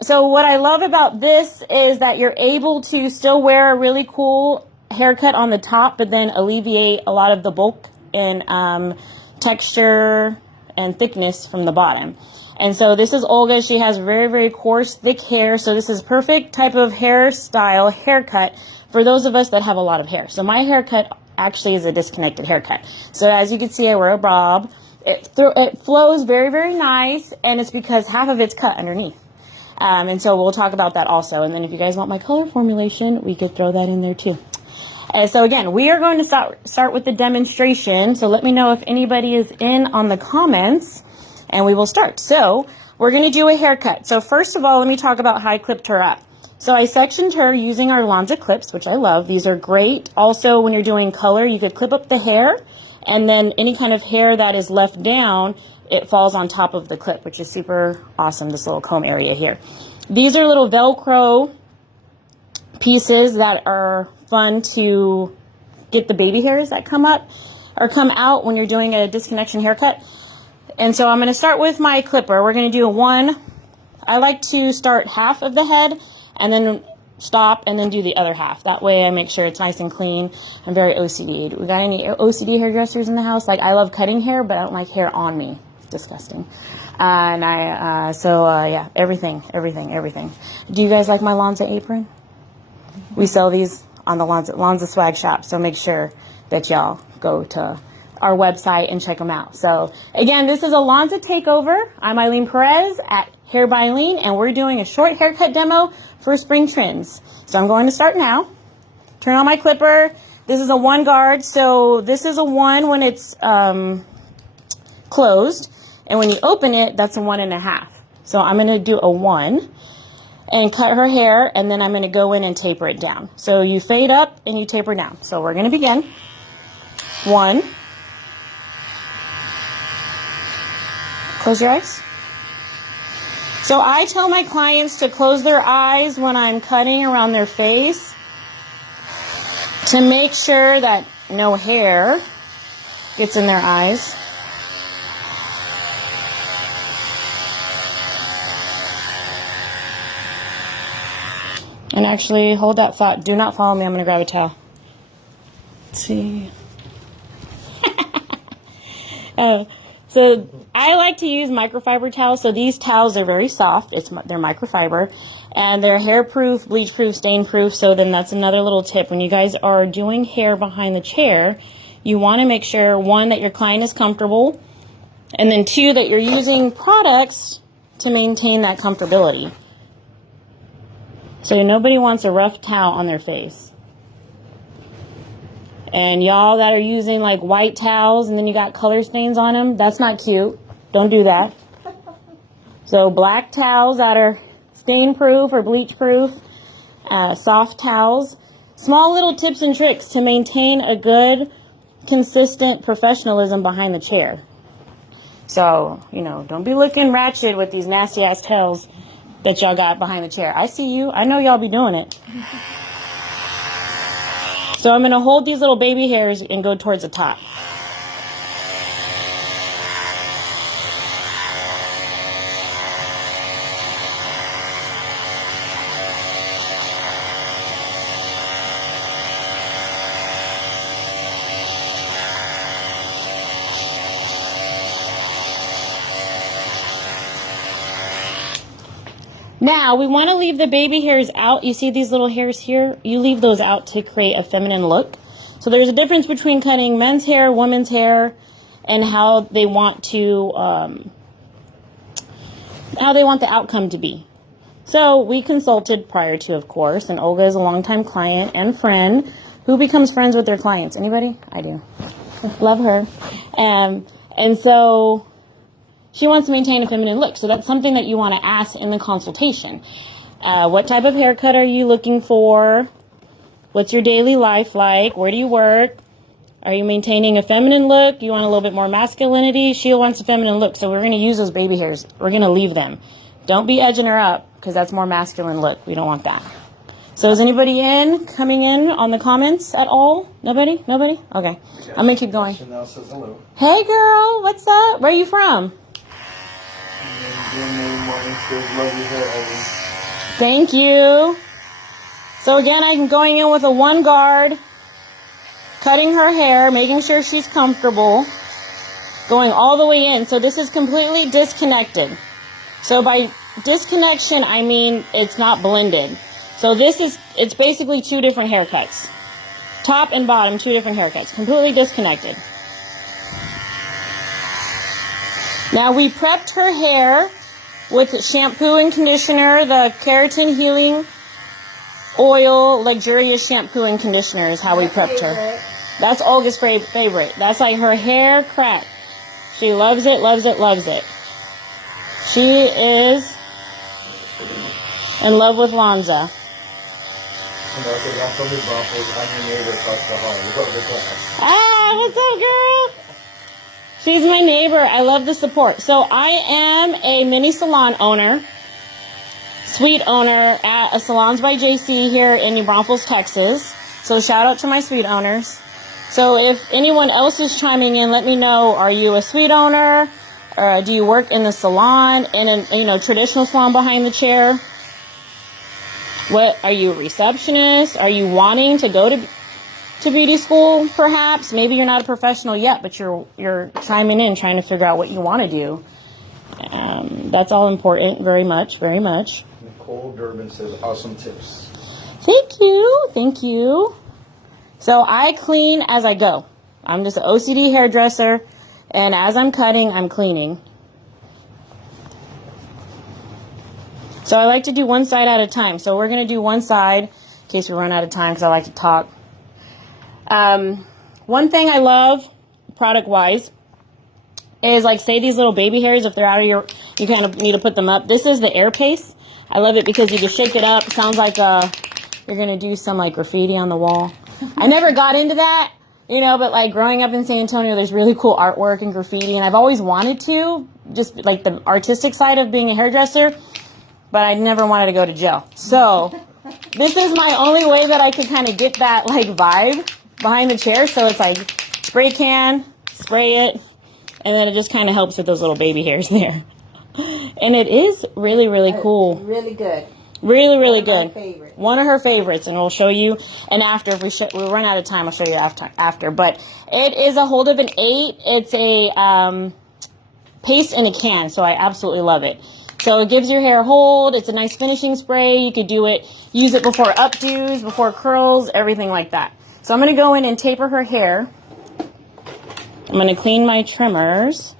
So what I love about this is that you're able to still wear a really cool haircut on the top, but then alleviate a lot of the bulk and texture and thickness from the bottom. And so this is Olga. She has very, very coarse, thick hair. So this is perfect type of haircut for those of us that have a lot of hair. So my haircut actually is a disconnected haircut. So as you can see, I wear a bob. It flows very, very nice, and it's because half of it's cut underneath. And so we'll talk about that also. And then if you guys want my color formulation, we could throw that in there too. So again, we are going to start with the demonstration. So let me know if anybody is in on the comments, and we will start. So we're going to do a haircut. So first of all, let me talk about how I clipped her up. So I sectioned her using our Lanza clips, which I love. These are great. Also, when you're doing color, you could clip up the hair, and then any kind of hair that is left down, it falls on top of the clip, which is super awesome, this little comb area here. These are little Velcro pieces that are fun to get the baby hairs that come up or come out when you're doing a disconnection haircut. And so I'm going to start with my clipper. We're going to do a one. I like to start half of the head and then stop and then do the other half. That way I make sure it's nice and clean. I'm very OCD. We got any OCD hairdressers in the house? Like, I love cutting hair, but I don't like hair on me. Disgusting. Yeah, everything. Do you guys like my Lanza apron? We sell these on the Lanza swag shop, so make sure that y'all go to our website and check them out. So again, this is a Lanza takeover. I'm Eileen Perez at Hair by Eileen, and we're doing a short haircut demo for spring trends. So I'm going to start now. Turn on my clipper. This is a 1 guard, so this is a 1 when it's closed. And when you open it, that's a 1.5. So I'm going to do a 1 and cut her hair, and then I'm going to go in and taper it down. So you fade up and you taper down. So we're going to begin. 1. Close your eyes. So I tell my clients to close their eyes when I'm cutting around their face to make sure that no hair gets in their eyes. And actually, hold that thought. Do not follow me. I'm going to grab a towel. Let's see. So I like to use microfiber towels. So these towels are very soft. They're microfiber. And they're hair-proof, bleach-proof, stain-proof. So then that's another little tip. When you guys are doing hair behind the chair, you want to make sure, 1, that your client is comfortable. And then 2, that you're using products to maintain that comfortability. So nobody wants a rough towel on their face. And y'all that are using like white towels and then you got color stains on them, that's not cute. Don't do that. So black towels that are stain proof or bleach proof, soft towels. Small little tips and tricks to maintain a good, consistent professionalism behind the chair. So, don't be looking ratchet with these nasty ass towels that y'all got behind the chair. I see you. I know y'all be doing it. So I'm going to hold these little baby hairs and go towards the top. Now, we want to leave the baby hairs out. You see these little hairs here? You leave those out to create a feminine look. So there's a difference between cutting men's hair, women's hair, and how they want the outcome to be. So we consulted prior to, of course, and Olga is a longtime client and friend. Who becomes friends with their clients? Anybody? I do. Love her. And so she wants to maintain a feminine look. So that's something that you want to ask in the consultation. What type of haircut are you looking for? What's your daily life like? Where do you work? Are you maintaining a feminine look? You want a little bit more masculinity? She wants a feminine look. So we're going to use those baby hairs. We're going to leave them. Don't be edging her up because that's more masculine look. We don't want that. So is anybody coming in on the comments at all? Nobody? Nobody? Okay. I'm going to keep going. Now says hello. Hey girl, what's up? Where are you from? Thank you. So again, I'm going in with a 1 guard, cutting her hair, making sure she's comfortable, going all the way in. So this is completely disconnected. So by disconnection, I mean it's not blended. So it's basically 2 different haircuts. Top and bottom, 2 different haircuts, completely disconnected. Now we prepped her hair with shampoo and conditioner, the Keratin Healing Oil Luxurious Shampoo and Conditioner is how we prepped her. That's Olga's favorite. That's like her hair crack. She loves it, loves it, loves it. She is in love with Lonza. Ah, what's up, girl? She's my neighbor. I love the support. So I am a mini salon owner, suite owner at a Salons by JC here in New Braunfels, Texas. So shout out to my suite owners. So if anyone else is chiming in, let me know. Are you a suite owner? Or do you work in the salon, in a traditional salon behind the chair? What are you, a receptionist? Are you wanting to go to beauty school, perhaps? Maybe you're not a professional yet, but you're chiming in, trying to figure out what you want to do. That's all important, very much, very much. Nicole Durbin says, awesome tips. Thank you, thank you. So I clean as I go. I'm just an OCD hairdresser, and as I'm cutting, I'm cleaning. So I like to do one side at a time. So we're going to do one side in case we run out of time because I like to talk. One thing I love product-wise is, like, say these little baby hairs, if they're out of you kind of need to put them up. This is the air paste. I love it because you can shake it up. Sounds like you're going to do some, like, graffiti on the wall. I never got into that, but, like, growing up in San Antonio, there's really cool artwork and graffiti, and I've always wanted to, just, like, the artistic side of being a hairdresser, but I never wanted to go to jail. So this is my only way that I could kind of get that, like, vibe behind the chair. So it's like spray can, spray it, and then it just kind of helps with those little baby hairs there. And it is really, really cool. Really good. Really, really good. Favorites. One of her favorites, and we'll show you. And after, if we run out of time, I'll show you after. But it is a hold of an 8. It's a paste in a can, so I absolutely love it. So it gives your hair a hold. It's a nice finishing spray. You could use it before updos, before curls, everything like that. So I'm going to go in and taper her hair. I'm going to clean my trimmers.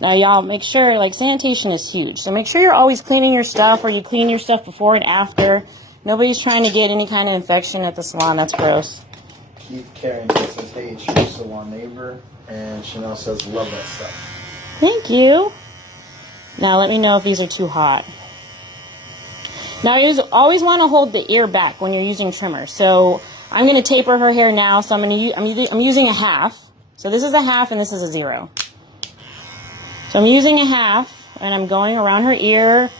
Now, y'all, make sure, like, sanitation is huge. So make sure you're always cleaning your stuff, or you clean your stuff before and after. Nobody's trying to get any kind of infection at the salon. That's gross. Keith Carrington says, hey, it's your salon neighbor. And Chanel says, love that stuff. Thank you. Now, let me know if these are too hot. Now, you always want to hold the ear back when you're using trimmers. So I'm going to taper her hair now. So I'm using a half. So this is a half and this is a 0. So I'm using a half, and I'm going around her ear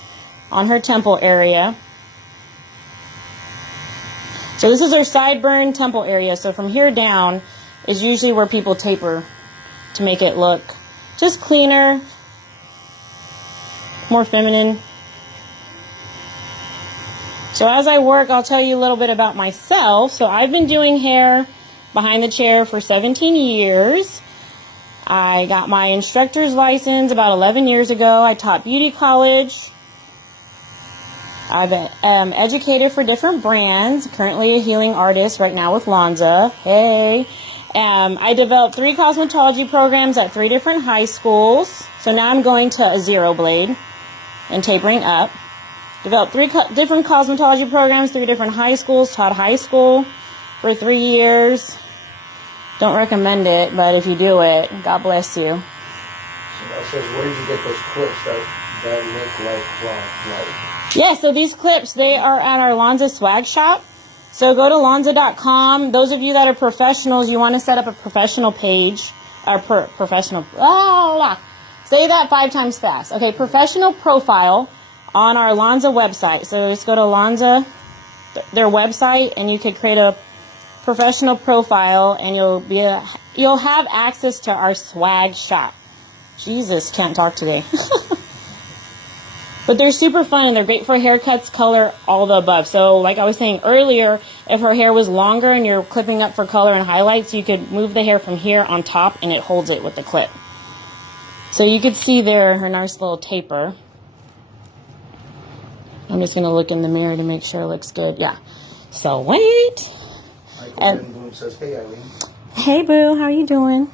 on her temple area. So this is her sideburn temple area. So from here down is usually where people taper to make it look just cleaner, more feminine. So as I work, I'll tell you a little bit about myself. So I've been doing hair behind the chair for 17 years. I got my instructor's license about 11 years ago. I taught beauty college. I've been educated for different brands. Currently a healing artist right now with Lonza. Hey. I developed 3 cosmetology programs at 3 different high schools. So now I'm going to a 0 blade and tapering up. Developed 3 different cosmetology programs, 3 different high schools. Taught high school for 3 years. Don't recommend it, but if you do it, God bless you. Chanel says, where did you get those clips that look like cloth? Yeah, so these clips, they are at our Lonza swag shop. So go to lonza.com. Those of you that are professionals, you want to set up a professional page. Or professional. Say that 5 times fast. Okay, professional profile on our Lonza website. So just go to Lonza, their website, and you could create a professional profile, and you'll have access to our swag shop. Jesus, can't talk today. But they're super fun, and they're great for haircuts, color, all the above. So like I was saying earlier, if her hair was longer and you're clipping up for color and highlights, you could move the hair from here on top and it holds it with the clip. So you could see there her nice little taper. I'm just going to look in the mirror to make sure it looks good. Yeah. So wait. And Boom says, hey, Eileen. Hey, Boo. How are you doing?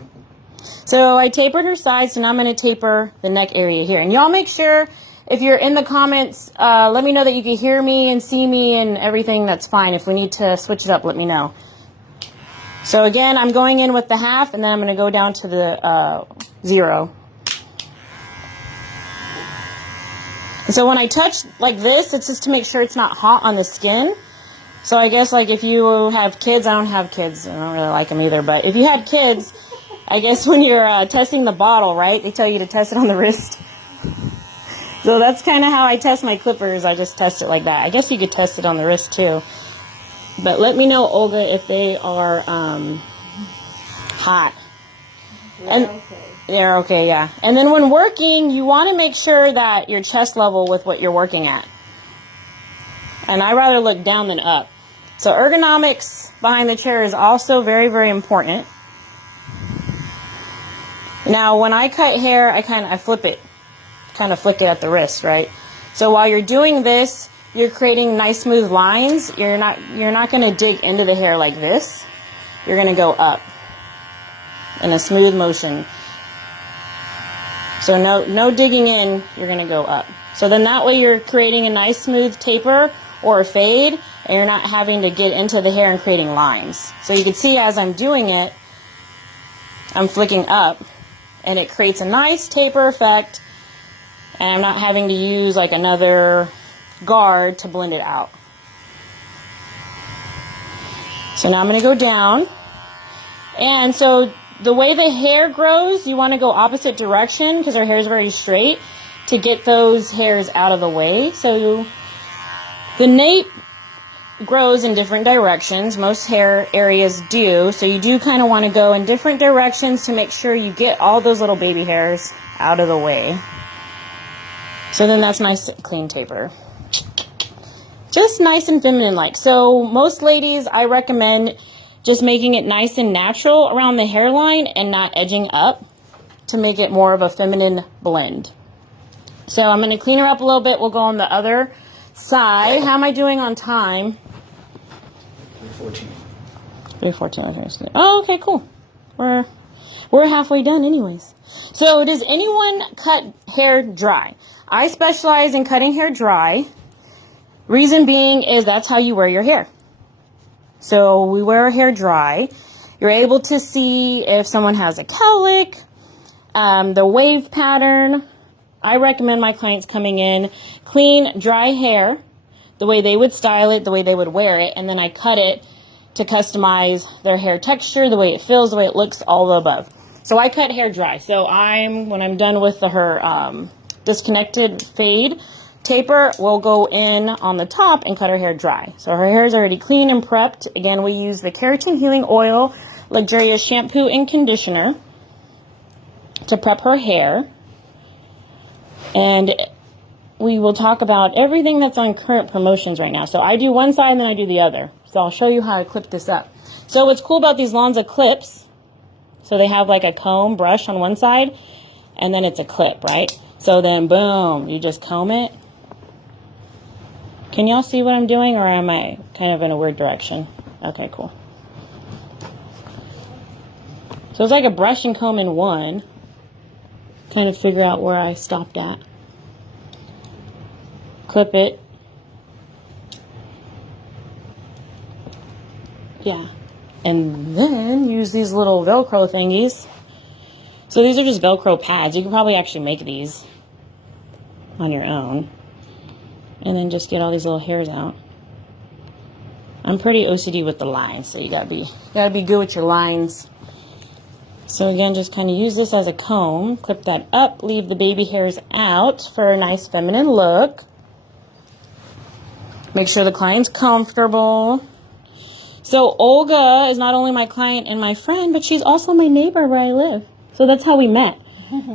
So I tapered her sides, so now I'm going to taper the neck area here. And y'all make sure, if you're in the comments, let me know that you can hear me and see me and everything. That's fine. If we need to switch it up, let me know. So again, I'm going in with the half, and then I'm going to go down to the 0. And so when I touch like this, it's just to make sure it's not hot on the skin. So I guess like if you have kids, I don't have kids. I don't really like them either. But if you had kids, I guess when you're testing the bottle, right, they tell you to test it on the wrist. So that's kind of how I test my clippers. I just test it like that. I guess you could test it on the wrist too. But let me know, Olga, if they are hot. And they're okay, yeah. And then when working, you want to make sure that you're chest level with what you're working at. And I rather look down than up. So ergonomics behind the chair is also very, very important. Now, when I cut hair, I flip it. Kind of flick it at the wrist, right? So while you're doing this, you're creating nice smooth lines. You're not going to dig into the hair like this. You're going to go up in a smooth motion. So no digging in, you're going to go up. So then that way you're creating a nice smooth taper or a fade, and you're not having to get into the hair and creating lines. So you can see as I'm doing it, I'm flicking up, and it creates a nice taper effect, and I'm not having to use like another guard to blend it out. So now I'm going to go down, and so the way the hair grows, you want to go opposite direction because our hair is very straight to get those hairs out of the way. So the nape grows in different directions. Most hair areas do. So you do kind of want to go in different directions to make sure you get all those little baby hairs out of the way. So then that's nice clean taper. Just nice and feminine like. So most ladies, I recommend just making it nice and natural around the hairline and not edging up to make it more of a feminine blend. So I'm going to clean her up a little bit. We'll go on the other side. How am I doing on time? 3:14. 3:14. Oh, okay, cool. We're halfway done anyways. So does anyone cut hair dry? I specialize in cutting hair dry. Reason being is that's how you wear your hair. So we wear our hair dry. You're able to see if someone has a cowlick, the wave pattern. I recommend my clients coming in clean, dry hair, the way they would style it, the way they would wear it, and then I cut it to customize their hair texture, the way it feels, the way it looks, all the above. So I cut hair dry. So when I'm done with her disconnected fade taper, we'll go in on the top and cut her hair dry. So her hair is already clean and prepped. Again, we use the Keratin Healing Oil, luxurious shampoo and conditioner to prep her hair. And we will talk about everything that's on current promotions right now. So I do one side and then I do the other. So I'll show you how I clip this up. So what's cool about these Lonza clips, so they have like a comb brush on one side and then it's a clip, right? So then boom, you just comb it. Can y'all see what I'm doing, or am I kind of in a weird direction? Okay, cool. So it's like a brush and comb in one. Kind of figure out where I stopped at. Clip it. Yeah. And then use these little Velcro thingies. So these are just Velcro pads. You can probably actually make these on your own. And then just get all these little hairs out. I'm pretty OCD with the lines, so you gotta be good with your lines. So again, just kind of use this as a comb, clip that up, leave the baby hairs out for a nice feminine look. Make sure the client's comfortable. So Olga is not only my client and my friend, but she's also my neighbor where I live. So that's how we met.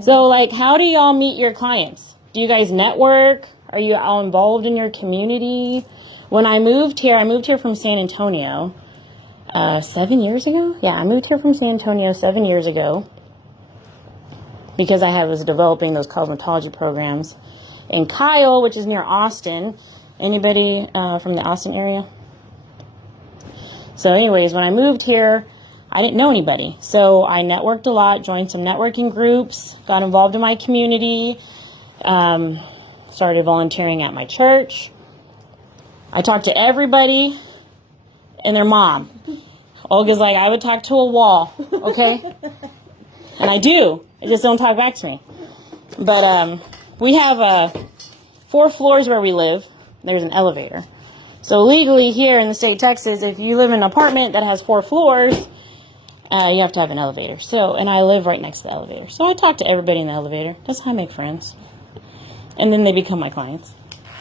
So like, how do y'all meet your clients? Do you guys network? Are you all involved in your community? When I moved here from San Antonio 7 years ago. Yeah, I moved here from San Antonio 7 years ago because I was developing those cosmetology programs in Kyle, which is near Austin. Anybody from the Austin area? So anyways, when I moved here, I didn't know anybody. So I networked a lot, joined some networking groups, got involved in my community, started volunteering at my church. I talked to everybody and their mom. Olga's like, I would talk to a wall, okay? And I do. They just don't talk back to me. But we have 4 floors where we live. There's an elevator. So legally here in the state of Texas, if you live in an apartment that has 4 floors, you have to have an elevator. So, and I live right next to the elevator. So I talk to everybody in the elevator. That's how I make friends. And then they become my clients.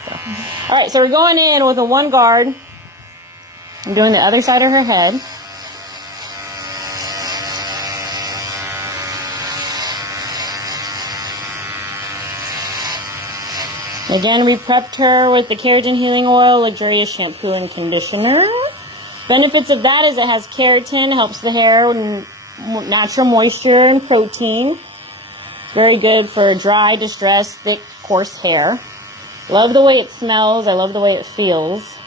So. All right, so we're going in with a 1 guard. I'm doing the other side of her head. Again, we prepped her with the Keratin Healing Oil, luxurious shampoo and conditioner. Benefits of that is it has keratin, helps the hair with natural moisture and protein. It's very good for dry, distressed, thick, coarse hair. Love the way it smells. I love the way it feels.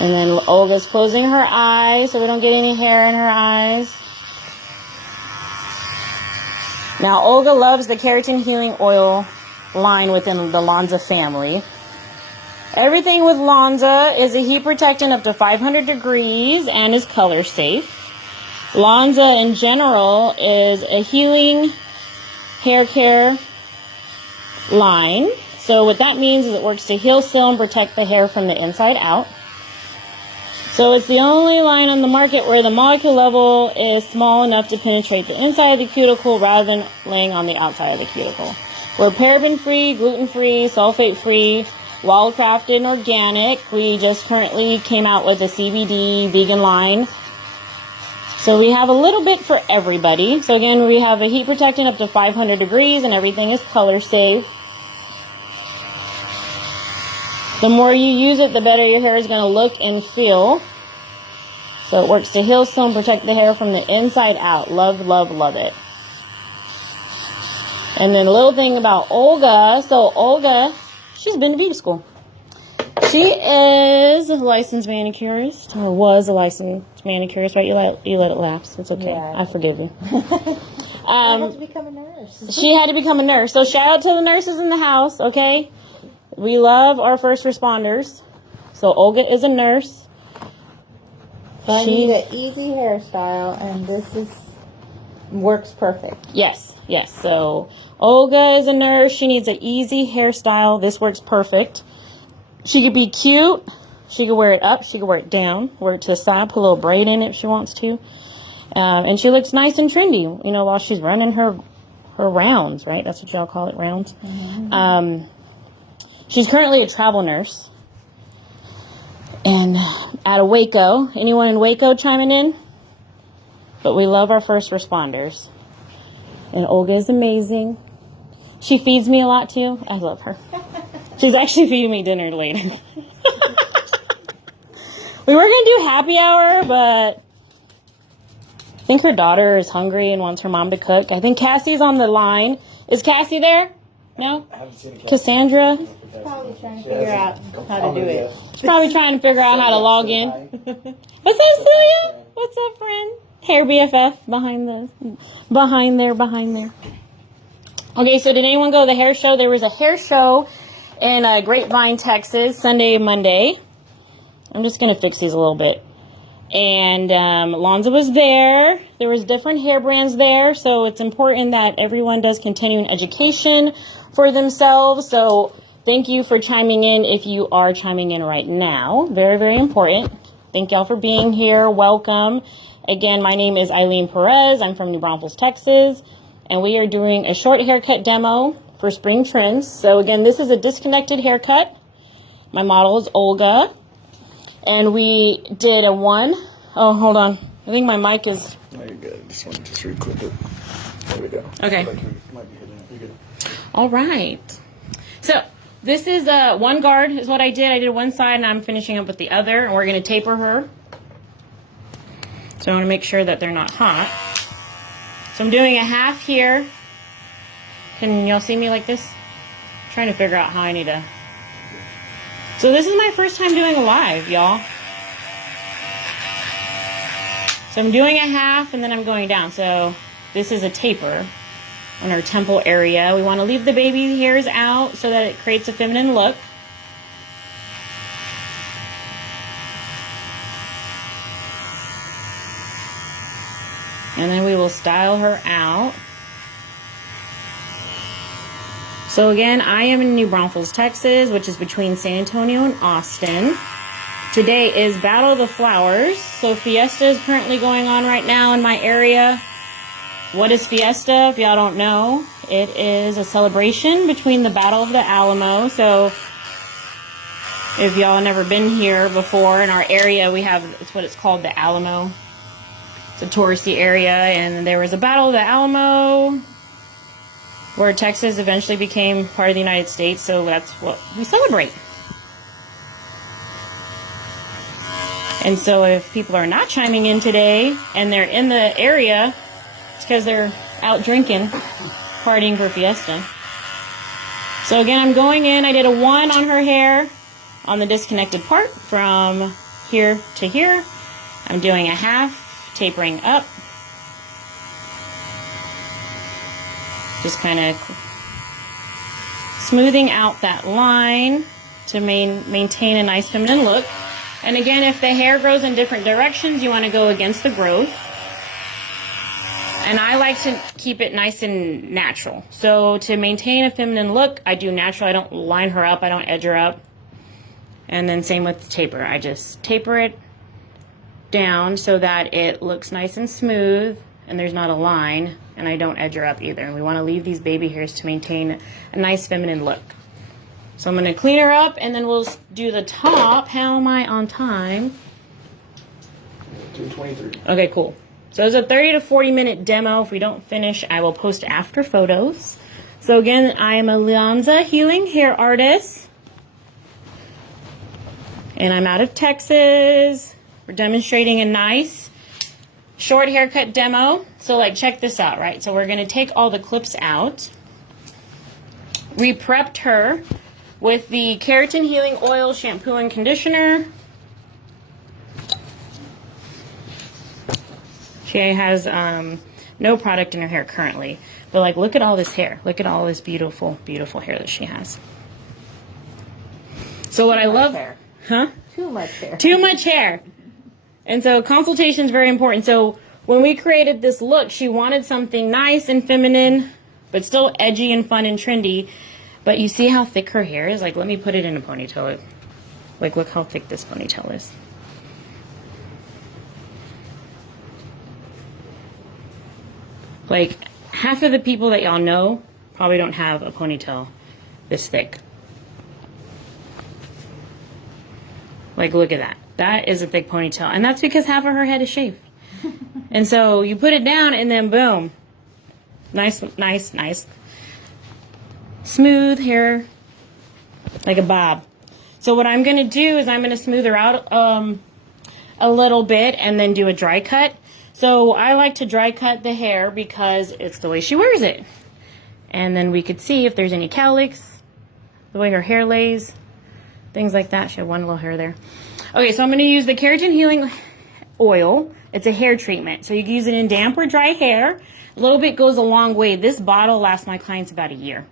And then Olga's closing her eyes so we don't get any hair in her eyes. Now, Olga loves the Keratin Healing Oil line within the Lonza family. Everything with Lonza is a heat protectant up to 500 degrees and is color safe. Lonza in general is a healing hair care line. So what that means is it works to heal, seal, and protect the hair from the inside out. So it's the only line on the market where the molecule level is small enough to penetrate the inside of the cuticle rather than laying on the outside of the cuticle. We're paraben-free, gluten-free, sulfate-free, well-crafted and organic. We just currently came out with a CBD vegan line. So we have a little bit for everybody. So again, we have a heat protectant up to 500 degrees and everything is color safe. The more you use it, the better your hair is going to look and feel. So it works to heal, seal, and protect the hair from the inside out. Love, love, love it. And then a little thing about Olga. So Olga, she's been to beauty school. She is a licensed manicurist, or was a licensed manicurist, right? You let it lapse. It's okay. Yeah. I forgive you. I had to become a nurse. She had to become a nurse. So shout out to the nurses in the house, okay? We love our first responders. So Olga is a nurse. So I need an easy hairstyle, and this works perfect. Yes, yes. So Olga is a nurse. She needs an easy hairstyle. This works perfect. She could be cute. She could wear it up. She could wear it down. Wear it to the side. Put a little braid in it if she wants to. And she looks nice and trendy, you know, while she's running her rounds, right? That's what y'all call it, rounds. Mm-hmm. She's currently a travel nurse. And out of Waco. Anyone in Waco chiming in? But we love our first responders. And Olga is amazing. She feeds me a lot too. I love her. She's actually feeding me dinner later. We were going to do happy hour, but I think her daughter is hungry and wants her mom to cook. I think Cassie's on the line. Is Cassie there? No? I haven't seen Cassandra? Probably trying to figure out how to do it. She's probably trying to figure out how to log in. What's up, Celia? What's up, friend? Hair BFF behind there. Okay, so did anyone go to the hair show? There was a hair show in Grapevine, Texas, Sunday and Monday. I'm just going to fix these a little bit. And Lonza was there. There was different hair brands there, so it's important that everyone does continuing education for themselves. So thank you for chiming in if you are chiming in right now. Very, very important. Thank y'all for being here. Welcome. Again, my name is Eileen Perez. I'm from New Braunfels, Texas. And we are doing a short haircut demo for spring trends. So again, this is a disconnected haircut. My model is Olga. And we did a one. Oh, hold on. I think my mic is... No, you're good. Just want to just reclip it. There we go. Okay. Like you might be hitting it. You're good. All right. So this is one guard is what I did. I did one side and I'm finishing up with the other. And we're going to taper her. So I want to make sure that they're not hot. So I'm doing a half here. Can y'all see me like this? I'm trying to figure out how I need to. So this is my first time doing a live, y'all. So I'm doing a half and then I'm going down. So this is a taper on our temple area. We want to leave the baby hairs out so that it creates a feminine look. And then we will style her out. So again, I am in New Braunfels, Texas, which is between San Antonio and Austin. Today is Battle of the Flowers. So Fiesta is currently going on right now in my area. What is Fiesta? If y'all don't know, it is a celebration between the Battle of the Alamo. So if y'all have never been here before, in our area we have, it's what it's called, the Alamo. It's a touristy area, and there was a Battle of the Alamo where Texas eventually became part of the United States, so that's what we celebrate. And so if people are not chiming in today and they're in the area, it's because they're out drinking, partying for Fiesta. So again, I'm going in. I did a 1 on her hair on the disconnected part from here to here. I'm doing a half, tapering up. Just kind of smoothing out that line to maintain a nice feminine look. And again, if the hair grows in different directions, you want to go against the growth. And I like to keep it nice and natural. So to maintain a feminine look, I do natural. I don't line her up. I don't edge her up. And then same with the taper. I just taper it down so that it looks nice and smooth and there's not a line, and I don't edge her up either. And we want to leave these baby hairs to maintain a nice feminine look. So I'm going to clean her up and then we'll do the top. How am I on time? 2:23. Okay, cool. So it's a 30 to 40 minute demo. If we don't finish, I will post after photos. So again, I am a Leonza Healing hair artist. And I'm out of Texas. We're demonstrating a nice short haircut demo. So like, check this out, right? So we're gonna take all the clips out. We prepped her with the Keratin Healing Oil, shampoo, and conditioner. She has no product in her hair currently. But like, look at all this hair. Look at all this beautiful, beautiful hair that she has. So what I love... hair. Huh? Too much hair. Too much hair. And so consultation is very important. So when we created this look, she wanted something nice and feminine, but still edgy and fun and trendy. But you see how thick her hair is? Like, let me put it in a ponytail. Like, look how thick this ponytail is. Like, half of the people that y'all know probably don't have a ponytail this thick. Like, look at that. That is a thick ponytail. And that's because half of her head is shaved. And so you put it down and then boom. Nice, nice, nice. Smooth hair. Like a bob. So what I'm going to do is I'm going to smooth her out a little bit and then do a dry cut. So I like to dry cut the hair because it's the way she wears it. And then we could see if there's any cowlicks, the way her hair lays, things like that. She had one little hair there. Okay, so I'm going to use the Keratin Healing Oil. It's a hair treatment. So you can use it in damp or dry hair. A little bit goes a long way. This bottle lasts my clients about a year.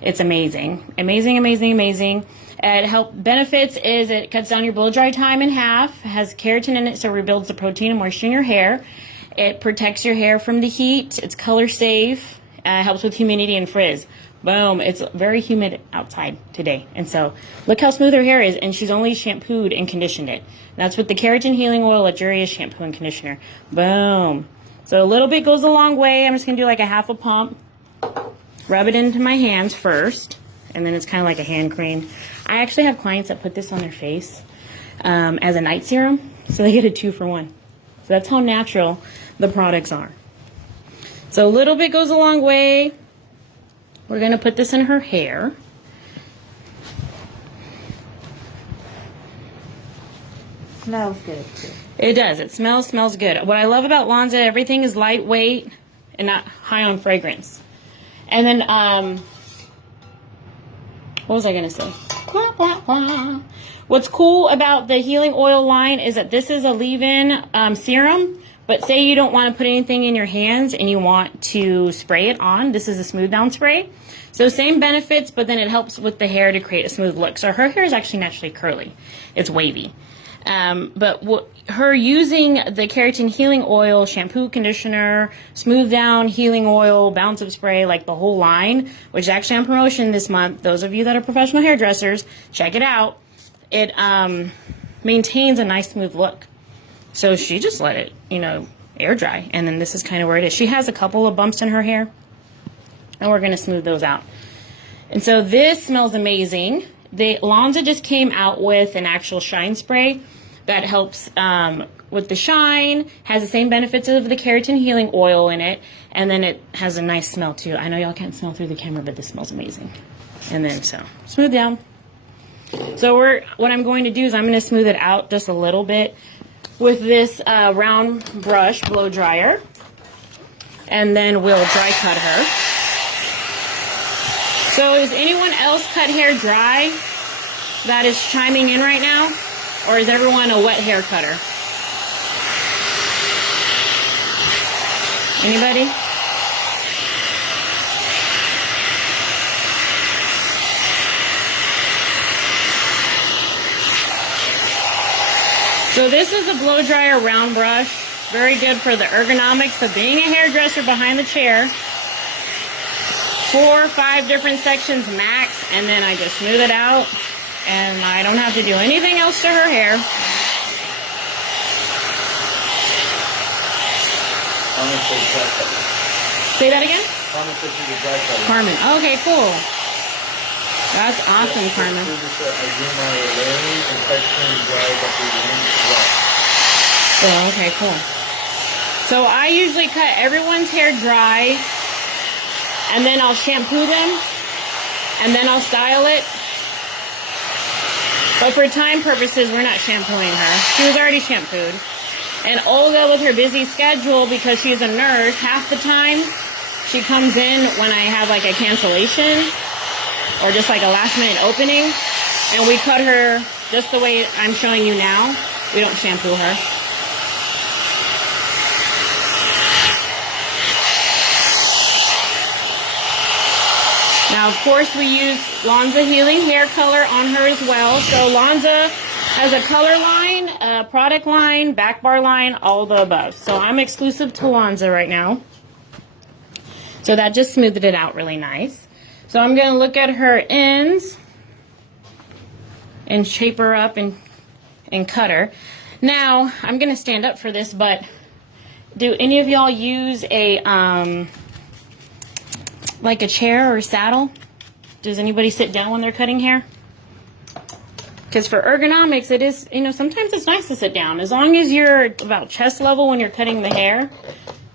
It's amazing. Amazing, amazing, amazing. It benefits is it cuts down your blow dry time in half. It has keratin in it, so it rebuilds the protein and moisture in your hair. It protects your hair from the heat. It's color safe. Helps with humidity and frizz. Boom. It's very humid outside today. And so look how smooth her hair is. And she's only shampooed and conditioned it. That's with the Keratin Healing Oil, Luxurious Shampoo and Conditioner. Boom. So a little bit goes a long way. I'm just going to do like a half a pump. Rub it into my hands first. And then it's kind of like a hand cream. I actually have clients that put this on their face as a night serum. So they get a 2-for-1. So that's how natural the products are. So a little bit goes a long way. we're going to put this in her hair. Smells good too. It does. It smells good. What I love about Lonza, everything is lightweight and not high on fragrance. And then, what was I going to say? What's cool about the healing oil line is that this is a leave-in serum, but say you don't want to put anything in your hands and you want to spray it on. This is a smooth down spray. So same benefits, but then it helps with the hair to create a smooth look. So her hair is actually naturally curly. It's wavy. But her using the Keratin Healing Oil, shampoo, conditioner, smooth down, healing oil, bounce up spray, like the whole line, which is actually on promotion this month. Those of you that are professional hairdressers, check it out. It maintains a nice smooth look. So she just let it, you know, air dry. And then this is kind of where it is. She has a couple of bumps in her hair, and we're going to smooth those out. And so this smells amazing. Lonza just came out with an actual shine spray that helps with the shine, has the same benefits of the Keratin Healing Oil in it, and then it has a nice smell too. I know y'all can't smell through the camera, but this smells amazing. And then so smooth down. So what I'm going to do is I'm going to smooth it out just a little bit with this round brush blow dryer, and then we'll dry cut her. So is anyone else cut hair dry that is chiming in right now? Or is everyone a wet hair cutter? Anybody? So this is a blow dryer round brush. Very good for the ergonomics of being a hairdresser behind the chair. 4 or 5 different sections max, and then I just smooth it out, and I don't have to do anything else to her hair. Say that again? Carmen. Okay, cool. That's awesome, Carmen. Oh, okay, cool. So I usually cut everyone's hair dry, and then I'll shampoo them, and then I'll style it. But for time purposes, we're not shampooing her. She was already shampooed. And Olga, with her busy schedule, because she's a nurse, half the time she comes in when I have like a cancellation or just like a last minute opening, and we cut her just the way I'm showing you now. We don't shampoo her. Now, of course, we use Lonza Healing Hair Color on her as well. So Lonza has a color line, a product line, back bar line, all the above. So I'm exclusive to Lonza right now. So that just smoothed it out really nice. So I'm going to look at her ends and shape her up and cut her. Now, I'm going to stand up for this, but do any of y'all use a like a chair or saddle? Does anybody sit down when they're cutting hair? Because for ergonomics, it is, you know, sometimes it's nice to sit down. As long as you're about chest level when you're cutting the hair,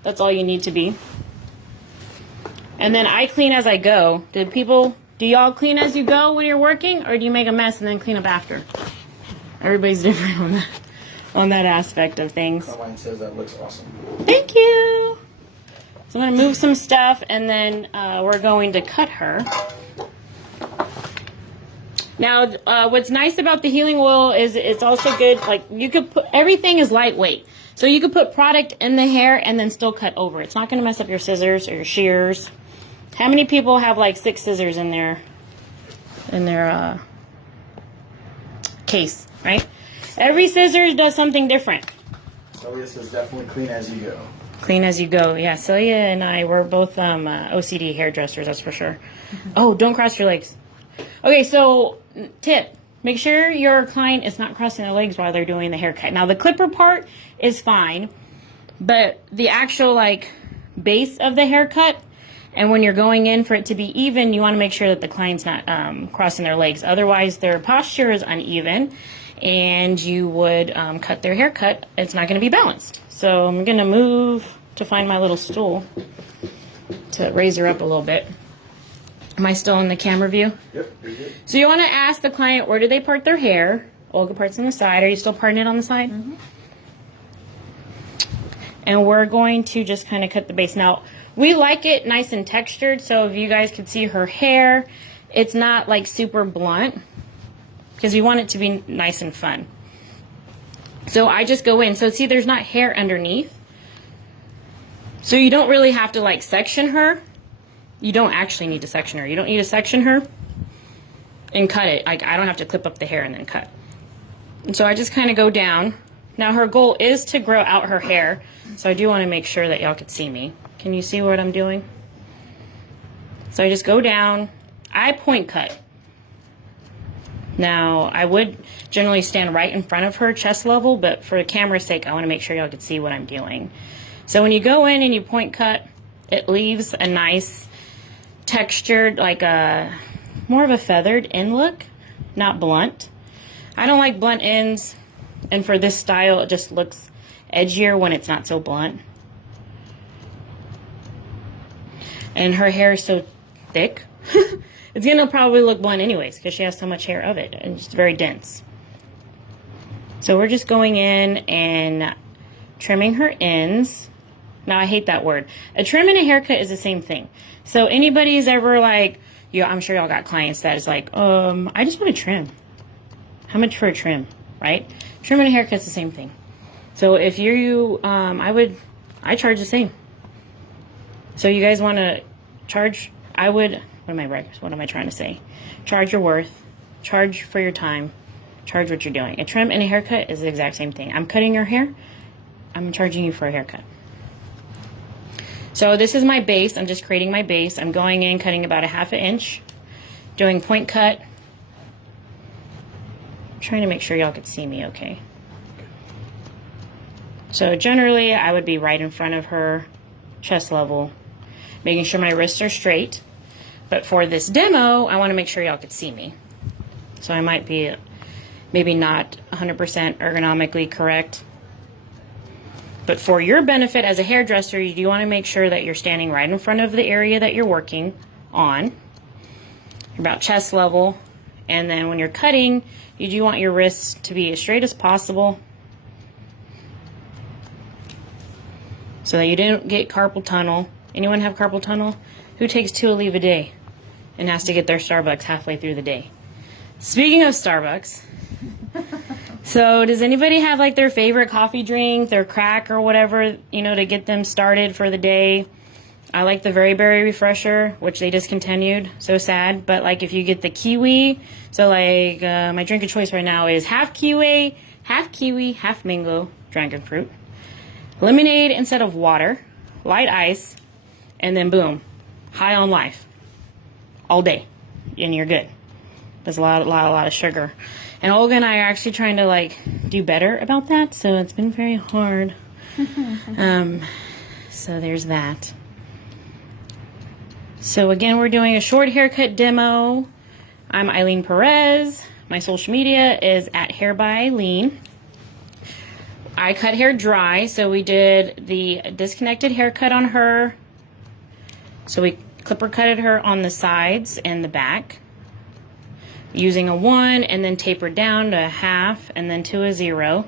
that's all you need to be. And then I clean as I go. Do y'all clean as you go when you're working, or do you make a mess and then clean up after? Everybody's different on that aspect of things. Mine says that looks awesome. Thank you. So I'm going to move some stuff, and then we're going to cut her. Now, what's nice about the healing oil is it's also good, like you could put, everything is lightweight. So you could put product in the hair and then still cut over. It's not going to mess up your scissors or your shears. How many people have like 6 scissors in their case, right? Every scissors does something different. So this is definitely clean as you go. Clean as you go. Yeah, Celia and I were both OCD hairdressers, that's for sure. Oh, don't cross your legs. Okay, so tip. Make sure your client is not crossing their legs while they're doing the haircut. Now, the clipper part is fine, but the actual, like, base of the haircut, and when you're going in for it to be even, you want to make sure that the client's not crossing their legs. Otherwise, their posture is uneven, and you would cut their haircut. It's not going to be balanced. So I'm going to move to find my little stool to raise her up a little bit. Am I still in the camera view? Yep, you're good. So you want to ask the client, where do they part their hair? Olga parts on the side. Are you still parting it on the side? Mm-hmm. And we're going to just kind of cut the base. Now, we like it nice and textured, so if you guys could see her hair, it's not like super blunt, because we want it to be nice and fun. So I just go in. So see, there's not hair underneath. So you don't really have to like section her. You don't actually need to section her. You don't need to section her and cut it. Like, I don't have to clip up the hair and then cut. And so I just kind of go down. Now her goal is to grow out her hair, so I do want to make sure that y'all could see me. Can you see what I'm doing? So I just go down. I point cut. Now, I would generally stand right in front of her chest level, but for the camera's sake, I want to make sure y'all can see what I'm doing. So when you go in and you point cut, it leaves a nice textured, like a more of a feathered end look, not blunt. I don't like blunt ends, and for this style, it just looks edgier when it's not so blunt. And her hair is so thick. It's gonna probably look blunt anyways because she has so much hair of it and it's very dense. So we're just going in and trimming her ends. Now I hate that word. A trim and a haircut is the same thing. So anybody's ever like, yeah, I'm sure y'all got clients that is like, I just want to trim. How much for a trim, right? Trim and a haircut's the same thing. So if you, I charge the same. So you guys want to charge, what am I trying to say? Charge your worth, charge for your time, charge what you're doing. A trim and a haircut is the exact same thing. I'm cutting your hair, I'm charging you for a haircut. So this is my base. I'm just creating my base. I'm going in, cutting about a ½ inch, doing point cut. I'm trying to make sure y'all could see me okay. So generally, I would be right in front of her chest level, making sure my wrists are straight. But for this demo, I want to make sure y'all could see me. So I might be maybe not 100% ergonomically correct. But for your benefit as a hairdresser, you do want to make sure that you're standing right in front of the area that you're working on, about chest level. And then when you're cutting, you do want your wrists to be as straight as possible so that you don't get carpal tunnel. Anyone have carpal tunnel? Who takes 2 Aleve a day and has to get their Starbucks halfway through the day? Speaking of Starbucks, so does anybody have like their favorite coffee drink, their crack or whatever, you know, to get them started for the day? I like the Very Berry Refresher, which they discontinued. So sad. But like if you get the kiwi, so like my drink of choice right now is half kiwi, half mango, dragon fruit, lemonade instead of water, light ice, and then boom, high on life all day, and you're good. There's a lot of sugar, and Olga and I are actually trying to like do better about that, so it's been very hard. So there's that. So again, we're doing a short haircut demo. I'm Eileen Perez. My social media is @HairByEileen. I cut hair dry, so we did the disconnected haircut on her. So we clipper cutted her on the sides and the back using a 1 and then tapered down to a ½ and then to a 0.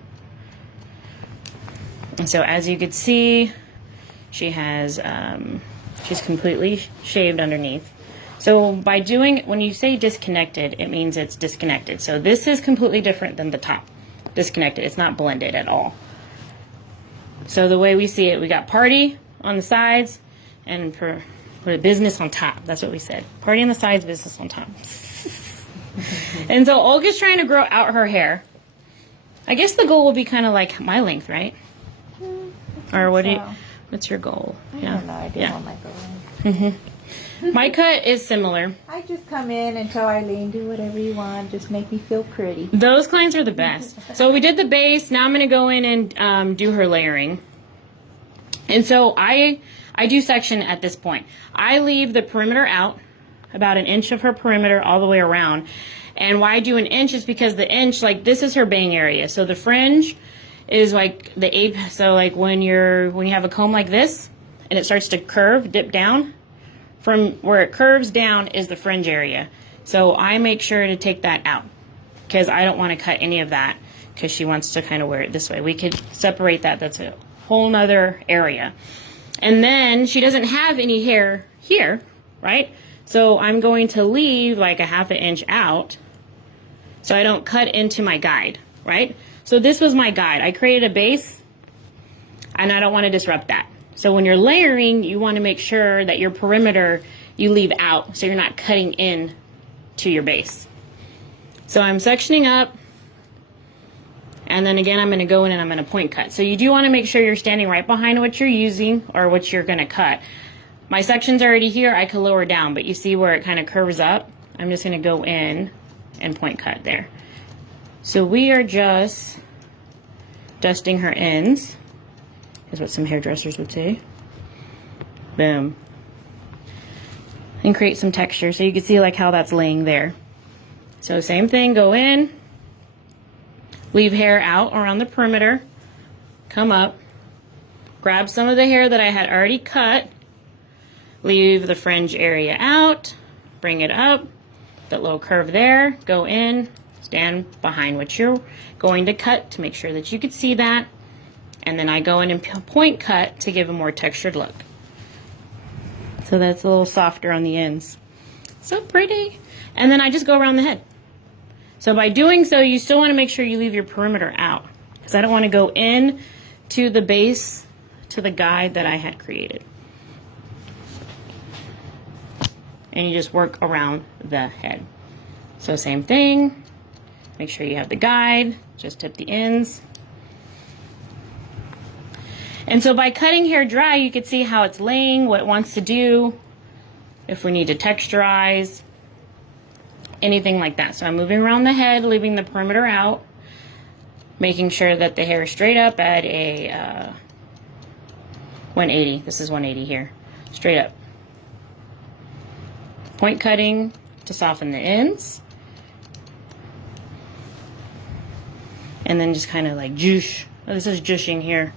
And so as you could see, she has, she's completely shaved underneath. So by doing, when you say disconnected, it means it's disconnected. So this is completely different than the top. Disconnected, it's not blended at all. So the way we see it, we got party on the sides and put a business on top. That's what we said. Party on the sides, business on top. And so Olga's trying to grow out her hair. I guess the goal will be kind of like my length, right? Or what what's your goal? I don't know. I do want my goal. My cut is similar. I just come in and tell Eileen, do whatever you want. Just make me feel pretty. Those clients are the best. So we did the base. Now I'm going to go in and do her layering. And so I do section at this point. I leave the perimeter out, about 1 inch of her perimeter all the way around. And why I do 1 inch is because the inch, like this is her bang area. So the fringe is like the ape. So like when you have a comb like this and it starts to curve, dip down, from where it curves down is the fringe area. So I make sure to take that out because I don't want to cut any of that because she wants to kind of wear it this way. We could separate that. That's a whole nother area. And then she doesn't have any hair here, right? So I'm going to leave like a ½ inch out so I don't cut into my guide, right? So this was my guide. I created a base and I don't want to disrupt that. So when you're layering, you want to make sure that your perimeter you leave out so you're not cutting in to your base. So I'm sectioning up, and then again I'm going to go in and I'm going to point cut. So you do want to make sure you're standing right behind what you're using or what you're going to cut. My section's already here, I could lower down, but you see where it kind of curves up? I'm just going to go in and point cut there. So we are just dusting her ends, is what some hairdressers would say. Boom. And create some texture so you can see like how that's laying there. So same thing, go in, leave hair out around the perimeter, come up, grab some of the hair that I had already cut, leave the fringe area out, bring it up, that little curve there, go in, stand behind what you're going to cut to make sure that you could see that, and then I go in and point cut to give a more textured look. So that's a little softer on the ends. So pretty. And then I just go around the head. So by doing so, you still want to make sure you leave your perimeter out because I don't want to go in to the base, to the guide that I had created. And you just work around the head. So same thing, make sure you have the guide, just tip the ends. And so by cutting hair dry, you can see how it's laying, what it wants to do, if we need to texturize, anything like that. So I'm moving around the head, leaving the perimeter out, making sure that the hair is straight up at a 180. This is 180 here, straight up. Point cutting to soften the ends. And then just kind of like juice. Oh, this is juicing here.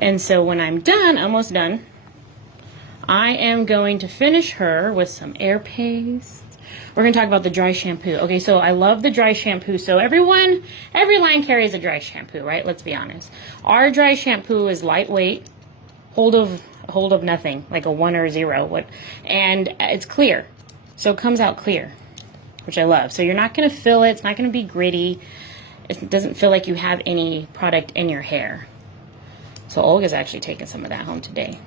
And so when I'm done, almost done, I am going to finish her with some air paste. We're going to talk about the dry shampoo. Okay, so I love the dry shampoo. So every line carries a dry shampoo, right? Let's be honest. Our dry shampoo is lightweight, hold of nothing, like a 1 or a 0. And it's clear. So it comes out clear, which I love. So you're not going to fill it. It's not going to be gritty. It doesn't feel like you have any product in your hair. So Olga's actually taking some of that home today.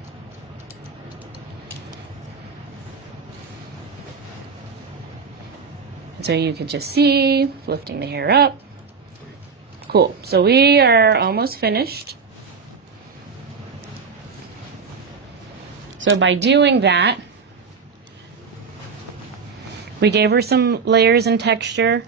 And so you can just see, lifting the hair up. Cool. So we are almost finished. So by doing that, we gave her some layers and texture.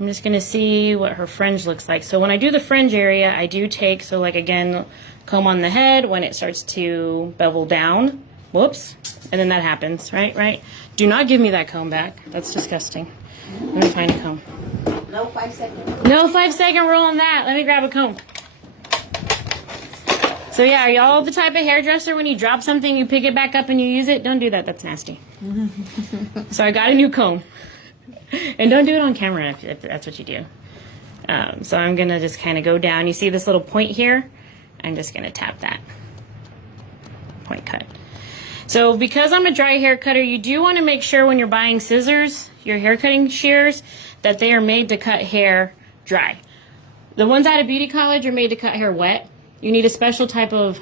I'm just going to see what her fringe looks like. So when I do the fringe area, I do take, so like again, comb on the head when it starts to bevel down. Whoops. And then that happens, right? Do not give me that comb back. That's disgusting. Let me find a comb. No 5-second rule. No 5-second rule on that. Let me grab a comb. So yeah, are y'all the type of hairdresser when you drop something, you pick it back up and you use it? Don't do that. That's nasty. So I got a new comb. And don't do it on camera if that's what you do. So I'm going to just kind of go down. You see this little point here? I'm just going to tap that. Point cut. So because I'm a dry hair cutter, you do want to make sure when you're buying scissors, your hair cutting shears, that they are made to cut hair dry. The ones out of beauty college are made to cut hair wet. You need a special type of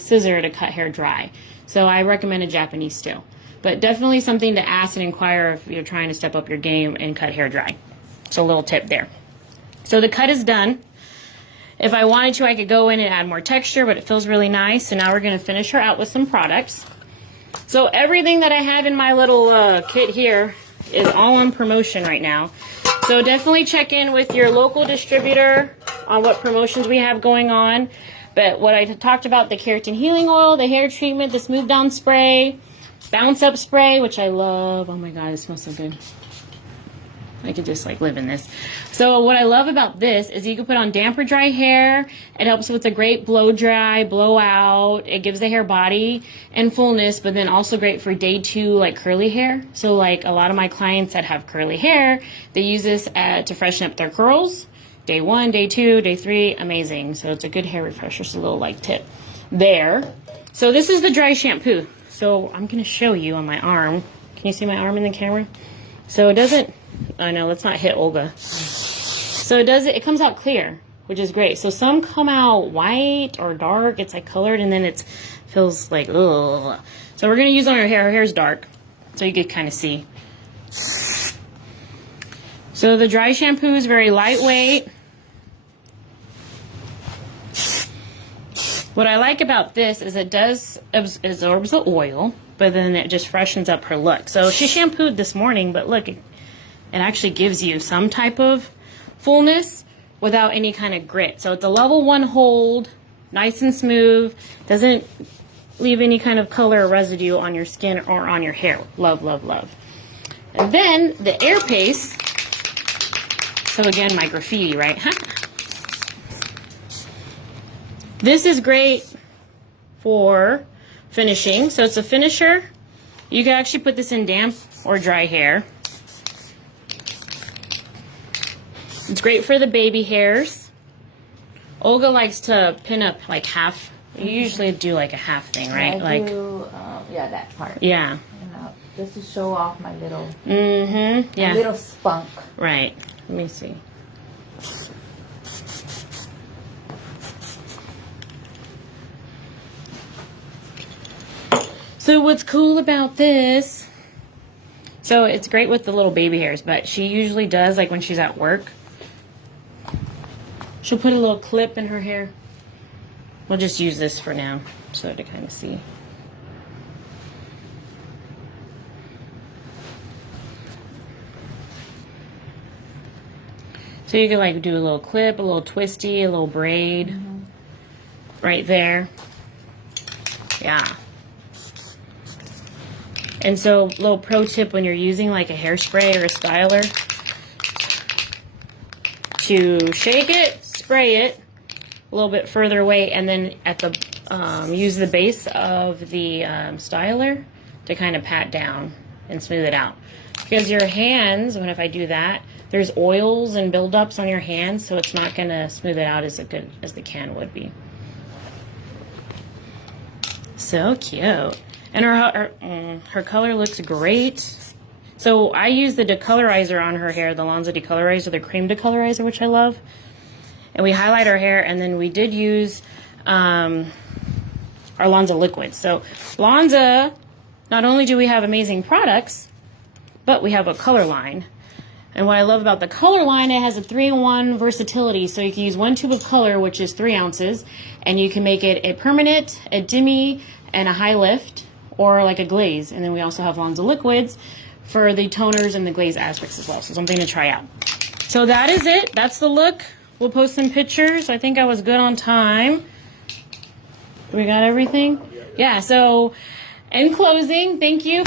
scissor to cut hair dry. So I recommend a Japanese still. But definitely something to ask and inquire if you're trying to step up your game and cut hair dry. So a little tip there. So the cut is done. If I wanted to, I could go in and add more texture, but it feels really nice. So now we're going to finish her out with some products. So everything that I have in my little kit here is all on promotion right now. So definitely check in with your local distributor on what promotions we have going on. But what I talked about, the Keratin Healing Oil, the hair treatment, the smooth down spray, bounce up spray, which I love. Oh my god, it smells so good. I could just like live in this. So what I love about this is you can put on damp or dry hair. It helps with a great blow dry, blow out. It gives the hair body and fullness, but then also great for day 2 like curly hair. So like a lot of my clients that have curly hair, they use this to freshen up their curls. Day 1, day 2, day 3, amazing. So it's a good hair refresher. It's a little like tip there. So this is the dry shampoo. So I'm going to show you on my arm. Can you see my arm in the camera? So it doesn't, I know, let's not hit Olga. So it comes out clear, which is great. So some come out white or dark. It's like colored and then it feels like, ugh. So we're going to use on our hair. Our hair's dark. So you could kind of see. So the dry shampoo is very lightweight. What I like about this is it does absorbs the oil, but then it just freshens up her look. So she shampooed this morning, but look, it actually gives you some type of fullness without any kind of grit. So it's a level 1 hold, nice and smooth, doesn't leave any kind of color or residue on your skin or on your hair. Love, love, love. And then the air paste. So again, my graffiti, right? This is great for finishing. So it's a finisher. You can actually put this in damp or dry hair. It's great for the baby hairs. Olga likes to pin up like half. You usually do like a half thing, right? I do, yeah, that part. Yeah. You know, just to show off my little, yeah, my little spunk. Right. Let me see. So what's cool about this, so it's great with the little baby hairs, but she usually does, like when she's at work, she'll put a little clip in her hair. We'll just use this for now so to kind of see. So you can like do a little clip, a little twisty, a little braid right there. Yeah. And so, little pro tip when you're using like a hairspray or a styler, to shake it, spray it a little bit further away, and then at the use the base of the styler to kind of pat down and smooth it out. Because your hands, if I do that, there's oils and buildups on your hands, so it's not going to smooth it out as good as the can would be. So cute. And her color looks great. So I use the decolorizer on her hair, the Lanza decolorizer, the cream decolorizer, which I love. And we highlight our hair, and then we did use our Lanza liquid. So Lanza, not only do we have amazing products, but we have a color line. And what I love about the color line, it has a 3-in-1 versatility. So you can use 1 tube of color, which is 3 ounces, and you can make it a permanent, a demi, and a high lift, or like a glaze. And then we also have Lanza liquids for the toners and the glaze aspects as well. So something to try out. So that is it. That's the look. We'll post some pictures. I think I was good on time. We got everything? Yeah, so in closing, thank you.